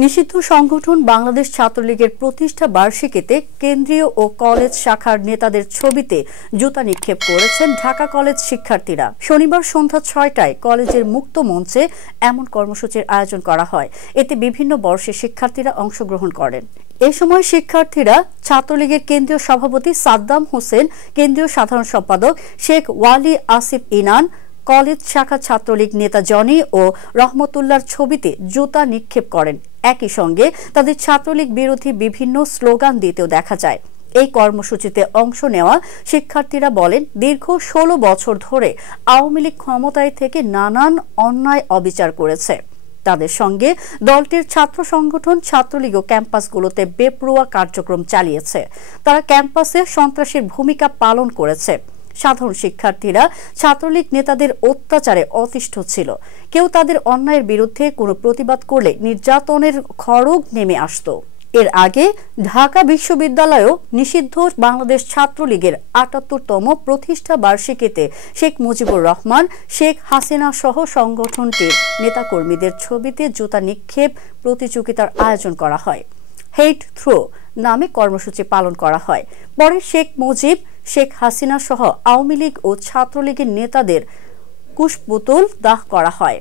নিষিদ্ধ সংগঠন বাংলাদেশ ছাত্রলীগের প্রতিষ্ঠা বার্ষিকীতে কেন্দ্রীয় ও কলেজ শাখার নেতাদের ছবিতে জুতা নিক্ষেপ করেছেন ঢাকা কলেজ শিক্ষার্থীরা। শনিবার সন্ধ্যা ৬টায় কলেজের মুক্ত মঞ্চে এমন কর্মসূচির আয়োজন করা হয়। এতে বিভিন্ন বর্ষের শিক্ষার্থীরা অংশগ্রহণ করেন। এ সময় শিক্ষার্থীরা ছাত্রলীগের কেন্দ্রীয় সভাপতি সাদ্দাম হোসেন, কেন্দ্রীয় সাধারণ সম্পাদক শেখ ওয়ালি আসিফ ইনান, কলেজ শাখা ছাত্রলীগ নেতা জনি ও রহমতুল্লাহর ছবিতে জুতা নিক্ষেপ করেন। একই সঙ্গে তাদের ছাত্রলীগ বিরোধী বিভিন্ন স্লোগান দিতেও দেখা যায়। এই কর্মসূচিতে অংশ নেওয়া শিক্ষার্থীরা বলেন, দীর্ঘ ১৬ বছর ধরে আওয়ামী লীগ ক্ষমতায় থেকে নানান অন্যায় অবিচার করেছে। তাদের সঙ্গে দলটির ছাত্র সংগঠন ছাত্রলীগও ক্যাম্পাসগুলোতে বেপরোয়া কার্যক্রম চালিয়েছে। তারা ক্যাম্পাসে সন্ত্রাসীর ভূমিকা পালন করেছে। সাধারণ শিক্ষার্থীরা ছাত্রলীগ নেতাদের অত্যাচারে অতিষ্ঠ ছিল। কেউ তাদের অন্যায়ের বিরুদ্ধে কোনো প্রতিবাদ করলে নির্যাতনের খড়গ নেমে আসত। এর আগে ঢাকা বিশ্ববিদ্যালয়েও নিষিদ্ধ বাংলাদেশ ছাত্রলীগের ৭৮তম প্রতিষ্ঠা বার্ষিকীতে শেখ মুজিবুর রহমান, শেখ হাসিনা সহ সংগঠনটির নেতাকর্মীদের ছবিতে জুতা নিক্ষেপ প্রতিযোগিতার আয়োজন করা হয়। হেট থ্রো নামে কর্মসূচি পালন করা হয়। পরে শেখ মুজিব, শেখ হাসিনা সহ আওয়ামী লীগ ও ছাত্রলীগের নেতাদের কুশপুতুল দাহ করা হয়।